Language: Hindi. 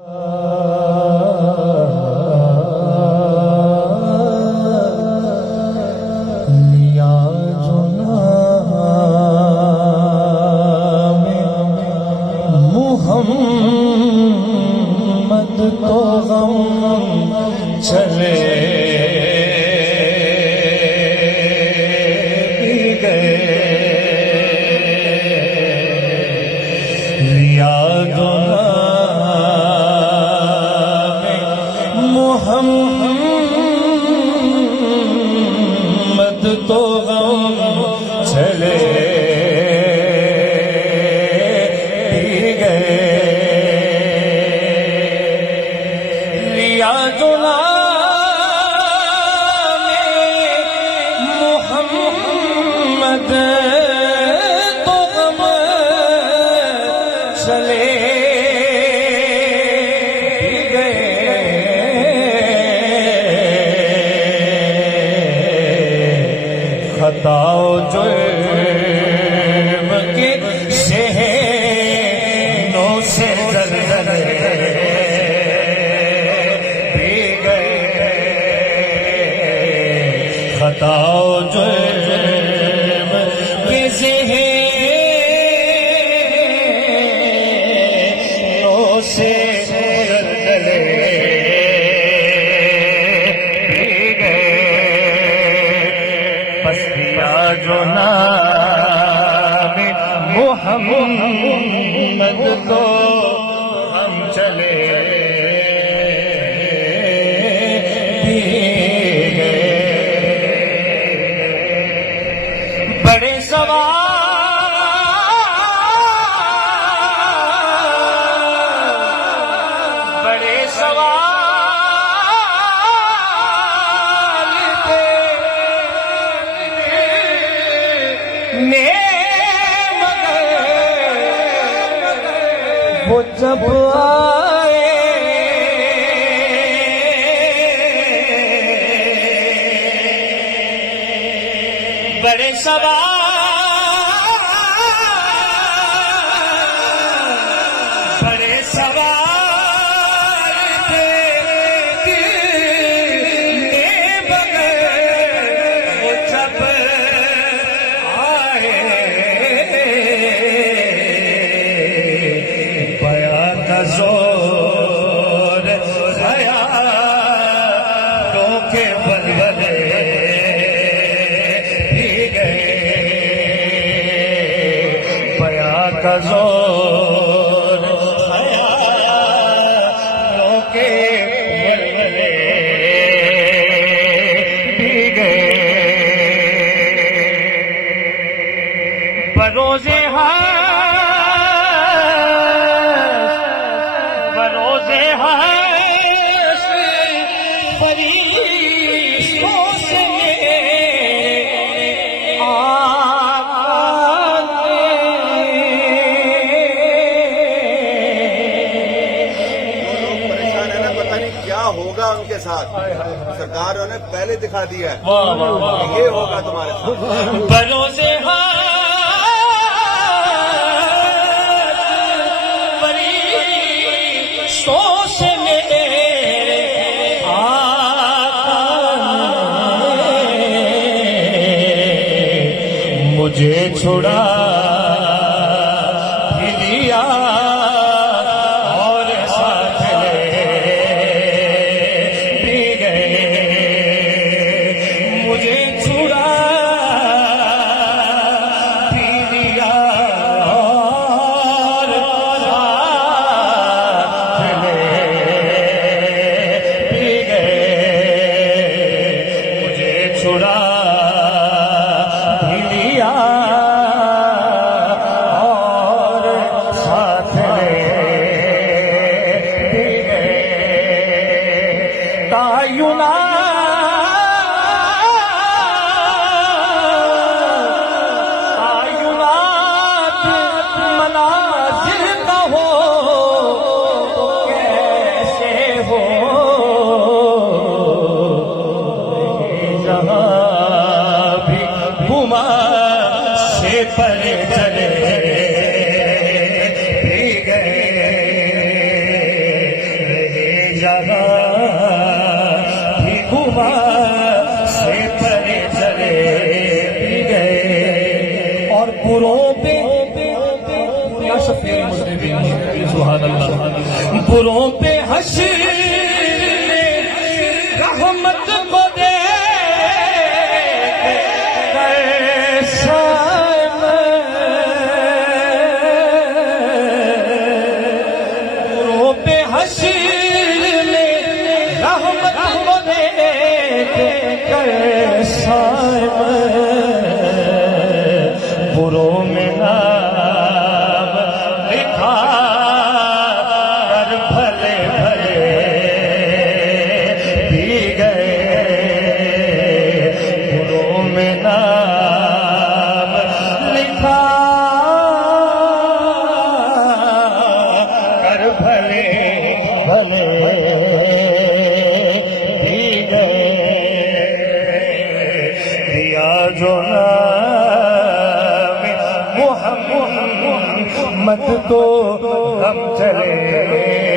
लिया जो नाम मुहम्मद तो गम चले लिया जो नाम मुहम्मद तो गम चले गए। लिया जो नाम मुहम्मद तो गम चले खताओ जुल्म के शहनों से दर भी गए। खताओ जुल्म के शहनों से जो नाम मुहम्मद तो हम चले गए। बड़े सवाल थे मगर वो जब आए बड़े सवाल थे मगर वो जब जोर ख्यालों के बलबले भी गए। बया का जोर ख्यालों के बलबले भी गए। बरोज़े फरिश्तों से परेशान है ना, पता नहीं क्या होगा उनके साथ। सरकार ने पहले दिखा दिया है ये होगा तुम्हारे साथ। बरोज़े फरिश्तों से मुझे छुड़ा भी लिया और साथ ले भी गए। मुझे छुड़ा भी लिया और साथ ले भी गए। मुझे छुड़ा और साथ ले भी गए। तायुनात मनाजिर न हो तो कैसे हो। जहाँ भी घुमा से पर चले भी गए। बुरों पे या शफीर मुज़निबीन सुभान अल्लाह बुरों पे हश्र में रहमत को दे बुरों पे हश्र में रहमत को दे बुरों में नाम लिखा कर भले भले भी गए बुरों में नाम लिखा कर भले भले भी गए दिया जो नाम मोहम्मद तो हम चले